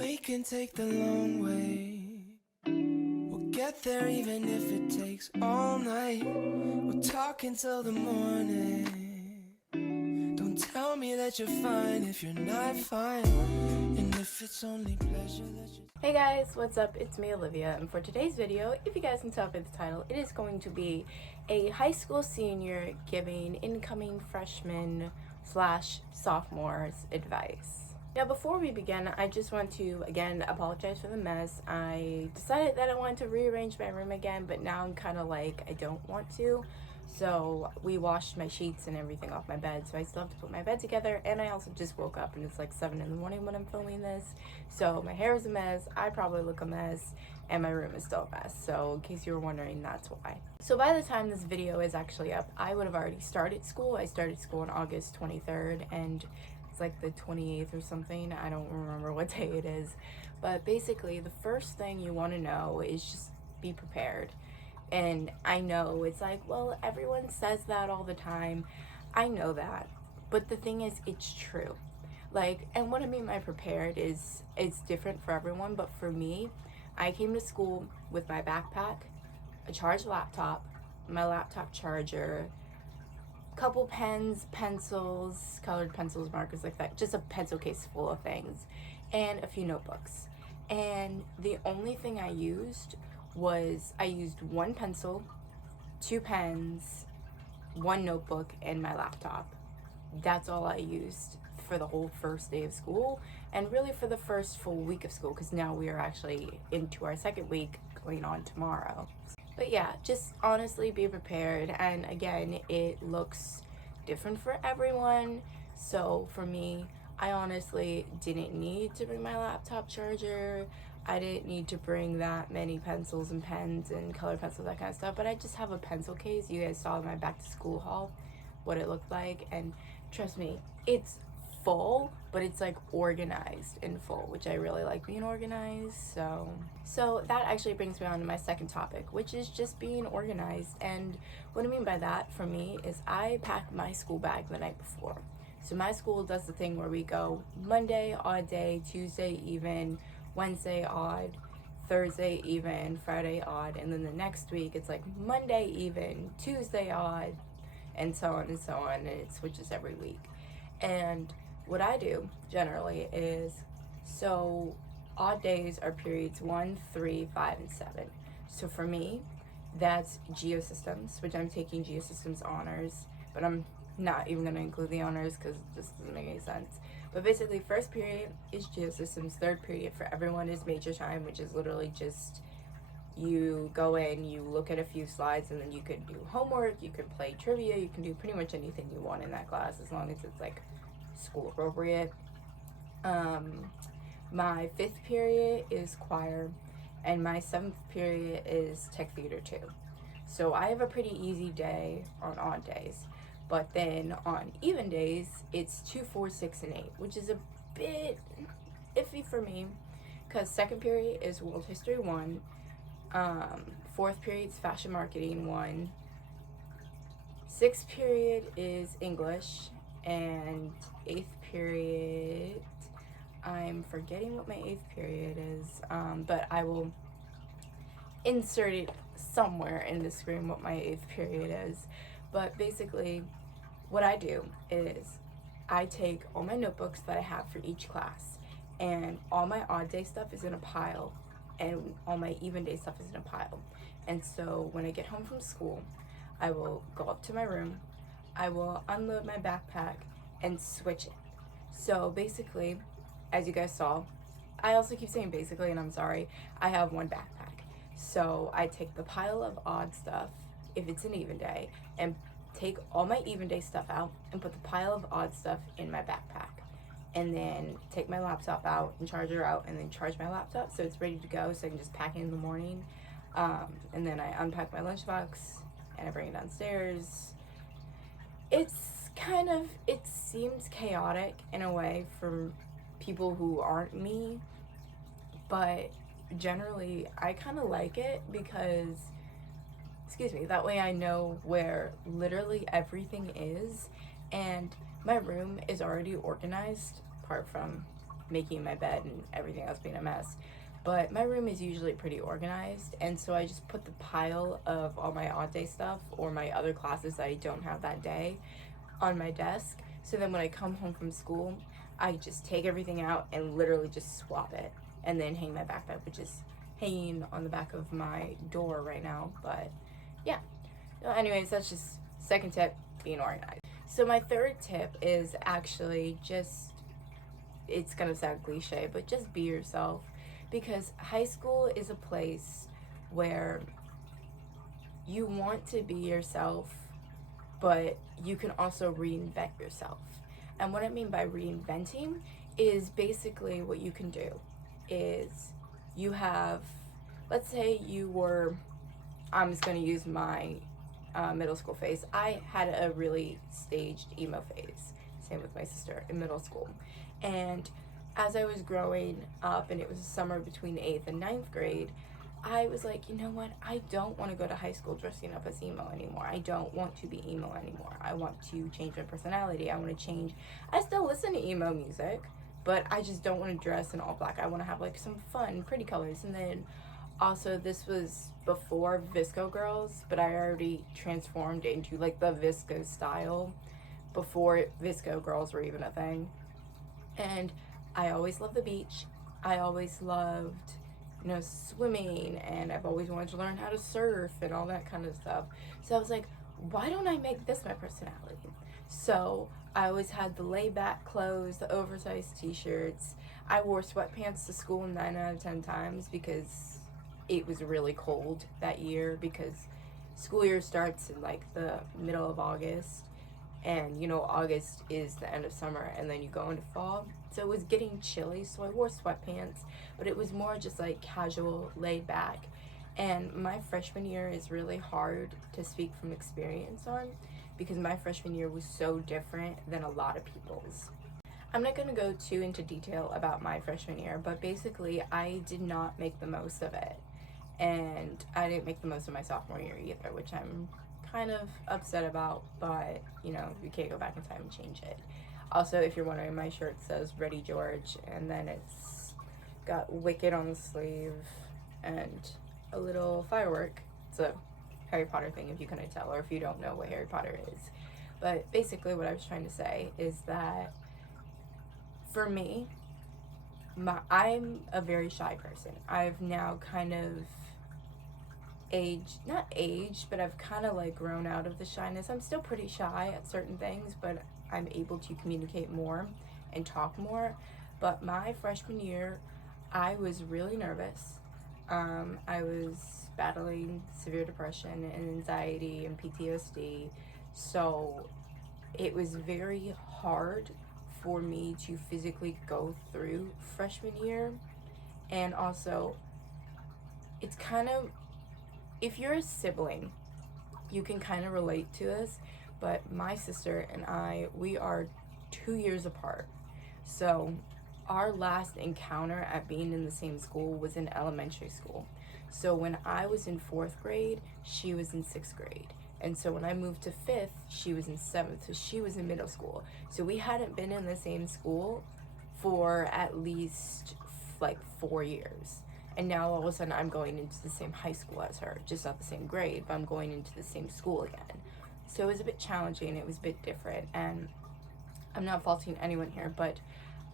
We can take the long way. We'll get there even if it takes all night. We'll talk until the morning. Don't tell me that you're fine if you're not fine. And if it's only pleasure that you... Hey guys, what's up? It's me, Olivia, and for today's video, if you guys can tell by the title, it is going to be a high school senior giving incoming freshmen slash sophomores advice. Now, before we begin, I just want to, again, apologize for the mess. I decided that I wanted to rearrange my room again, but now I'm kind of like, I don't want to. So we washed my sheets and everything off my bed, so I still have to put my bed together, and I also just woke up and it's like 7 in the morning when I'm filming this. So my hair is a mess, I probably look a mess, and my room is still a mess. So in case you were wondering, that's why. So by the time this video is actually up, I would have already started school. I started school on August 23rd, and it's like the 28th or something. I don't remember what day it is. But basically, the first thing you want to know is just be prepared. And I know it's like, well, everyone says that all the time. I know that. But the thing is, it's true. Like, and what I mean by prepared is it's different for everyone, but for me, I came to school with my backpack, a charged laptop, my laptop charger, couple pens, pencils, colored pencils, markers, like that, just a pencil case full of things, and a few notebooks. And the only thing I used was one pencil, 2 pens, 1 notebook, and my laptop. That's all I used for the whole first day of school, and really for the first full week of school, because now we are actually into our second week going on tomorrow. But yeah, just honestly be prepared. And again, it looks different for everyone. So for me, I honestly didn't need to bring my laptop charger. I didn't need to bring that many pencils and pens and colored pencils, that kind of stuff. But I just have a pencil case. You guys saw in my back to school haul what it looked like. And trust me, it's full, but it's like organized and full, which I really like being organized. So that actually brings me on to my second topic, which is just being organized. And what I mean by that for me is I pack my school bag the night before. So my school does the thing where we go Monday odd day, Tuesday even, Wednesday odd, Thursday even, Friday odd, and then the next week it's like Monday even, Tuesday odd, and so on and so on, and it switches every week. And what I do generally is, so odd days are periods 1, 3, 5, and 7. So for me, that's Geosystems, which I'm taking Geosystems honors, but I'm not even going to include the honors because it just doesn't make any sense. But basically, first period is Geosystems, third period for everyone is Major Time, which is literally just you go in, you look at a few slides, and then you could do homework, you could play trivia, you can do pretty much anything you want in that class as long as it's like school appropriate. My 5th period is choir, and my 7th period is tech theater 2. So I have a pretty easy day on odd days. But then on even days, it's 2, 4, 6, and 8, which is a bit iffy for me because 2nd period is World History 1, 4th period is Fashion Marketing 1, 6th period is English, and 8th period, I'm forgetting what my 8th period is, but I will insert it somewhere in the screen what my 8th period is. But basically, what I do is I take all my notebooks that I have for each class, and all my odd day stuff is in a pile, and all my even day stuff is in a pile. And so when I get home from school, I will go up to my room, I will unload my backpack and switch it. So basically, as you guys saw, I also keep saying basically, and I'm sorry, I have one backpack. So I take the pile of odd stuff, if it's an even day, and take all my even day stuff out and put the pile of odd stuff in my backpack, and then take my laptop out and charger out, and then charge my laptop so it's ready to go so I can just pack it in the morning. And then I unpack my lunchbox and I bring it downstairs. It seems chaotic in a way for people who aren't me, but generally I kind of like it because, excuse me, that way I know where literally everything is, and my room is already organized apart from making my bed and everything else being a mess. But my room is usually pretty organized, and so I just put the pile of all my odd day stuff or my other classes that I don't have that day on my desk. So then when I come home from school, I just take everything out and literally just swap it and then hang my backpack, which is hanging on the back of my door right now. But yeah. So anyways, that's just second tip, being organized. So my third tip is actually just, it's gonna sound cliche, but just be yourself, because high school is a place where you want to be yourself, but you can also reinvent yourself. And what I mean by reinventing is basically what you can do is you have, let's say you were, I'm just going to use my middle school phase. I had a really staged emo phase. Same with my sister in middle school. And as I was growing up, and it was a summer between 8th and 9th grade, I was like, you know what? I don't want to go to high school dressing up as emo anymore. I don't want to be emo anymore. I want to change my personality. I want to change. I still listen to emo music, but I just don't want to dress in all black. I want to have like some fun, pretty colors. And then also, this was before Visco Girls, but I already transformed into like the Visco style before Visco Girls were even a thing. And I always loved the beach. I always loved, swimming, and I've always wanted to learn how to surf and all that kind of stuff. So I was like, why don't I make this my personality? So I always had the laid-back clothes, the oversized t-shirts. I wore sweatpants to school 9 out of 10 times because it was really cold that year, because school year starts in like the middle of August, and August is the end of summer, and then you go into fall, so it was getting chilly, so I wore sweatpants, but it was more just like casual, laid back. And my freshman year is really hard to speak from experience on, because my freshman year was so different than a lot of people's. I'm not going to go too into detail about my freshman year, but basically I did not make the most of it, and I didn't make the most of my sophomore year either, which I'm kind of upset about, but you can't go back in time and change it. Also, if you're wondering, my shirt says Ready George, and then it's got Wicked on the sleeve and a little firework. It's a Harry Potter thing, if you couldn't tell, or if you don't know what Harry Potter is. But basically what I was trying to say is that for me, I'm a very shy person. I've now kind of not aged, but I've kind of like grown out of the shyness. I'm still pretty shy at certain things, but I'm able to communicate more and talk more. But my freshman year, I was really nervous. I was battling severe depression and anxiety and PTSD. So it was very hard for me to physically go through freshman year. And also, it's kind of, if you're a sibling, you can kind of relate to this, but my sister and I, we are 2 years apart. So our last encounter at being in the same school was in elementary school. So when I was in 4th grade, she was in 6th grade. And so when I moved to 5th, she was in 7th, so she was in middle school. So we hadn't been in the same school for at least like 4 years. And now all of a sudden I'm going into the same high school as her, just not the same grade, but I'm going into the same school again. So it was a bit challenging, it was a bit different, and I'm not faulting anyone here, but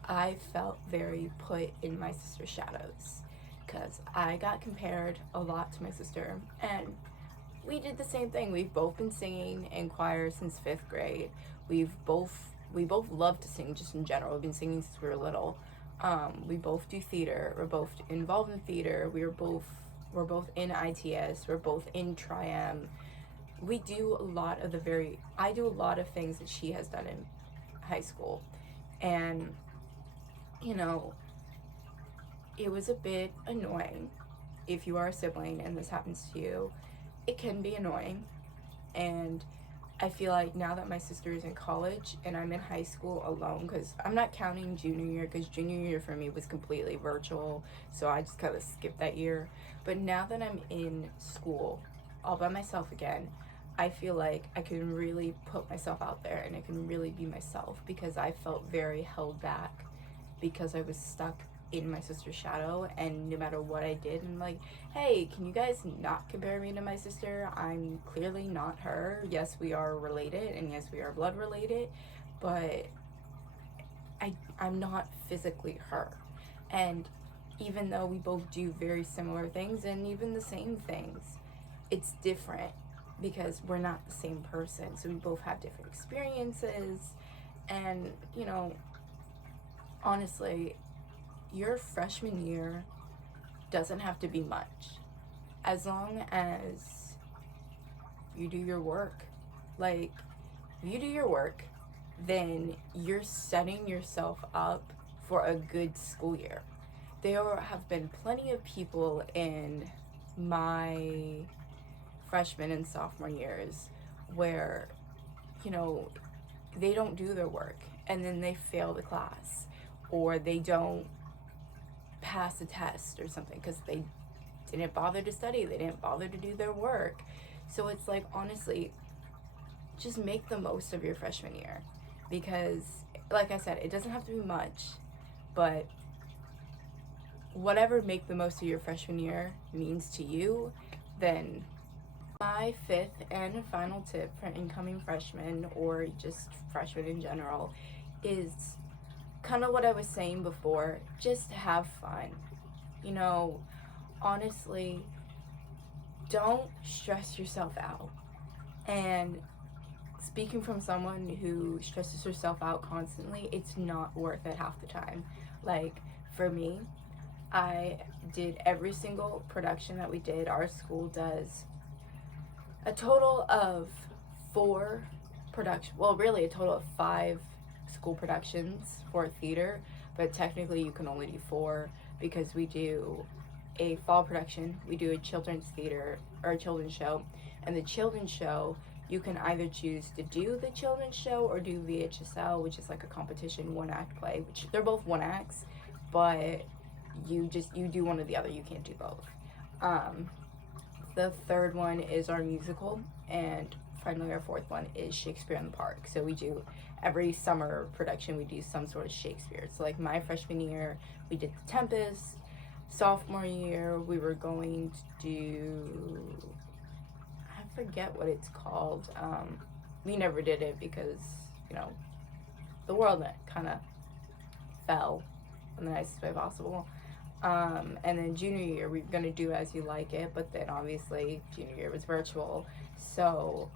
I felt very put in my sister's shadows, because I got compared a lot to my sister, and we did the same thing. We've both been singing in choir since 5th grade. We both love to sing just in general. We've been singing since we were little. We both do theater. We're both involved in theater. We're both in ITS. We're both in Tri-M. We do a lot of I do a lot of things that she has done in high school. And, it was a bit annoying. If you are a sibling and this happens to you, it can be annoying. And I feel like now that my sister is in college and I'm in high school alone, because I'm not counting junior year, because junior year for me was completely virtual, so I just kind of skipped that year. But now that I'm in school all by myself again, I feel like I can really put myself out there and I can really be myself, because I felt very held back because I was stuck in my sister's shadow, and no matter what I did, I'm like, hey, can you guys not compare me to my sister? I'm clearly not her. Yes, we are related, and yes, we are blood related, but I'm not physically her. And even though we both do very similar things and even the same things, it's different because we're not the same person. So we both have different experiences. And, honestly, your freshman year doesn't have to be much as long as you do your work. Like, if you do your work, then you're setting yourself up for a good school year. There have been plenty of people in my freshman and sophomore years where, they don't do their work and then they fail the class, or they don't pass a test or something because they didn't bother to study, they didn't bother to do their work. So it's like, honestly, just make the most of your freshman year, because like I said, it doesn't have to be much, but whatever make the most of your freshman year means to you, then my fifth and final tip for incoming freshmen, or just freshmen in general, is kind of what I was saying before. Just have fun. Honestly, don't stress yourself out. And speaking from someone who stresses herself out constantly, it's not worth it half the time. Like, for me, I did every single production that we did. Our school does a total of 4 really a total of 5 school productions for theater, but technically you can only do 4 because we do a fall production, we do a children's theater or a children's show, and the children's show, you can either choose to do the children's show or do VHSL, which is like a competition 1-act play, which they're both 1 acts, but you do one or the other, you can't do both. The third one is our musical, and finally our fourth one is Shakespeare in the Park. So we do every summer production, we do some sort of Shakespeare. So like my freshman year, we did The Tempest. Sophomore year, we were going to do, I forget what it's called. We never did it because, the world kind of fell in the nicest way possible. And then junior year, we were going to do As You Like It, but then obviously junior year was virtual. So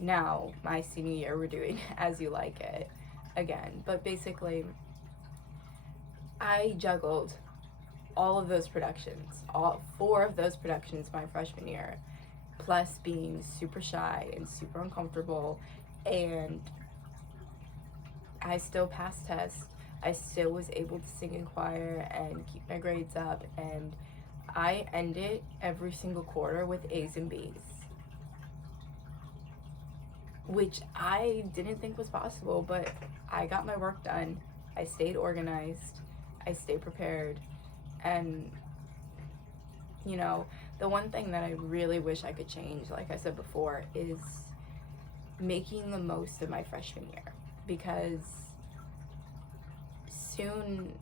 now, my senior year, we're doing As You Like It again. But basically, I juggled all of those productions, all 4 of those productions my freshman year, plus being super shy and super uncomfortable, and I still passed tests. I still was able to sing in choir and keep my grades up, and I ended every single quarter with A's and B's, which I didn't think was possible, but I got my work done. I stayed organized, I stayed prepared, and the one thing that I really wish I could change, like I said before, is making the most of my freshman year, because soon,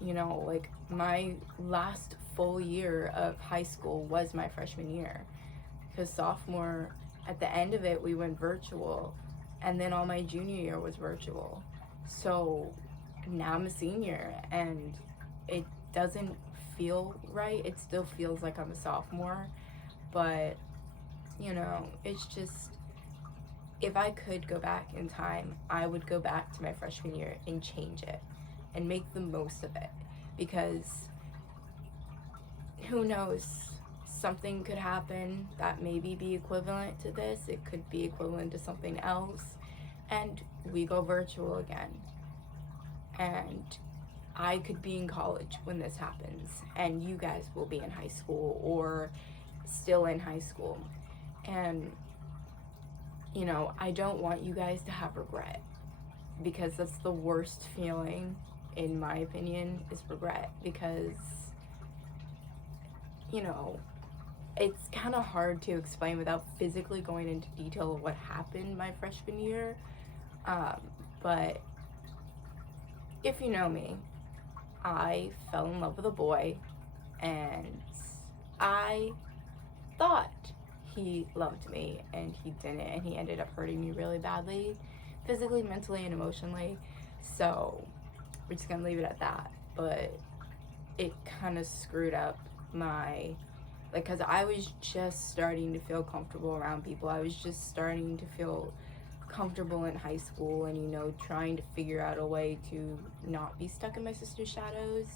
like my last full year of high school was my freshman year, because sophomore, at the end of it, we went virtual, and then all my junior year was virtual. So now I'm a senior, and it doesn't feel right. It still feels like I'm a sophomore, but it's just, if I could go back in time, I would go back to my freshman year and change it and make the most of it, because who knows, something could happen that maybe be equivalent to this. It could be equivalent to something else, and we go virtual again, and I could be in college when this happens, and you guys will be in high school or still in high school. And I don't want you guys to have regret, because that's the worst feeling, in my opinion, is regret, because it's kind of hard to explain without physically going into detail of what happened my freshman year, but if you know me, I fell in love with a boy, and I thought he loved me, and he didn't, and he ended up hurting me really badly, physically, mentally, and emotionally. So we're just gonna leave it at that. But it kind of screwed up my, like, because I was just starting to feel comfortable around people. I was just starting to feel comfortable in high school, and trying to figure out a way to not be stuck in my sister's shadows,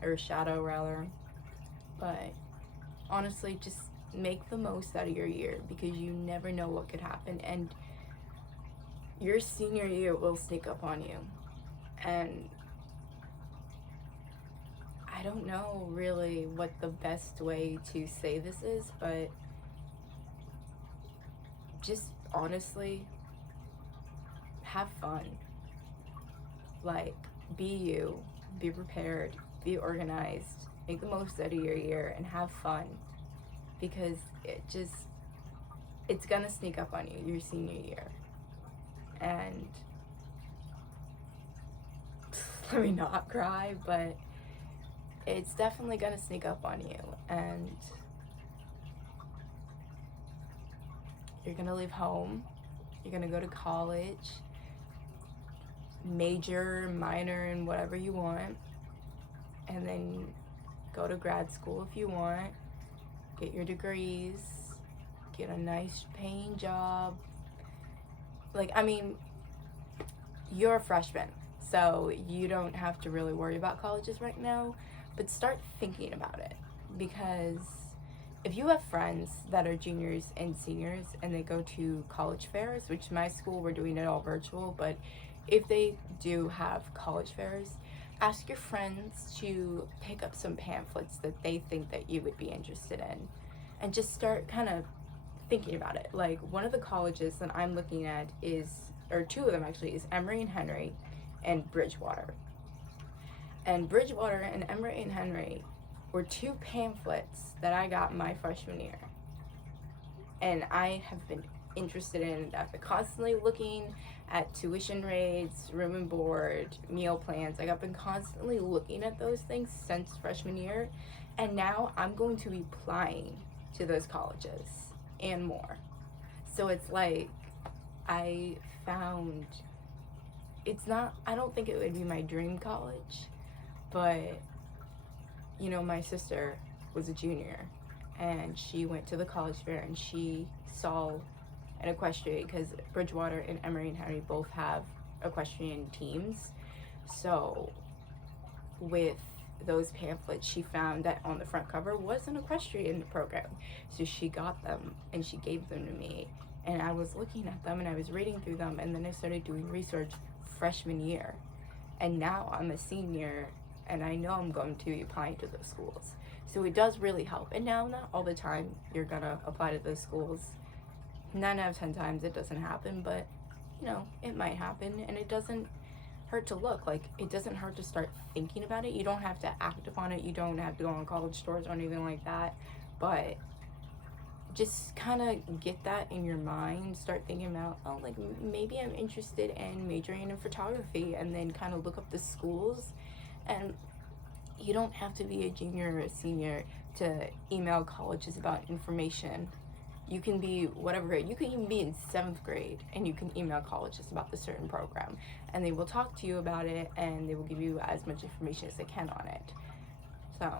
or shadow rather. But honestly, just make the most out of your year, because you never know what could happen, and your senior year will sneak up on you. And I don't know really what the best way to say this is, but just honestly, have fun. Like, be you, be prepared, be organized, make the most out of your year, and have fun, because it's gonna sneak up on you your senior year. And let me not cry, but it's definitely gonna sneak up on you, and you're gonna leave home, you're gonna go to college, major, minor, and whatever you want, and then go to grad school if you want, get your degrees, get a nice paying job. Like, I mean, you're a freshman, so you don't have to really worry about colleges right now, but start thinking about it, because if you have friends that are juniors and seniors and they go to college fairs, which my school, we're doing it all virtual, but if they do have college fairs, ask your friends to pick up some pamphlets that they think that you would be interested in, and just start kind of thinking about it. Like, one of the colleges that I'm looking at is, or two of them actually, is Emory and Henry and Bridgewater. And Bridgewater and Emory and Henry were two pamphlets that I got my freshman year. And I have been interested in it. I've been constantly looking at tuition rates, room and board, meal plans. Like, I've been constantly looking at those things since freshman year. And now I'm going to be applying to those colleges and more. So it's like, I found, I don't think it would be my dream college, but my sister was a junior, and she went to the college fair, and she saw an equestrian, because Bridgewater and Emory and Henry both have equestrian teams. So with those pamphlets, she found that on the front cover was an equestrian program. So she got them and she gave them to me, and I was looking at them and I was reading through them, and then I started doing research freshman year, and now I'm a senior, and I know I'm going to be applying to those schools. So it does really help. And now, not all the time you're gonna apply to those schools. 9 out of 10 times it doesn't happen, but it might happen, and it doesn't hurt to look. Like, it doesn't hurt to start thinking about it. You don't have to act upon it. You don't have to go on college stores or anything like that, but just kind of get that in your mind. Start thinking about, oh, like, maybe I'm interested in majoring in photography, and then kind of look up the schools. And you don't have to be a junior or a senior to email colleges about information. You can be whatever grade. You can even be in 7th grade, and you can email colleges about the certain program, and they will talk to you about it, and they will give you as much information as they can on it. So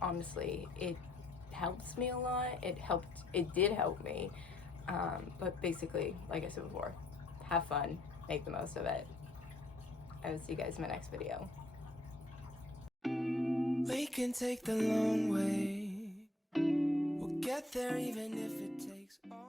honestly, it helps me a lot. It did help me. But basically, like I said before, have fun, make the most of it. I will see you guys in my next video. We can take the long way. We'll get there even if it takes all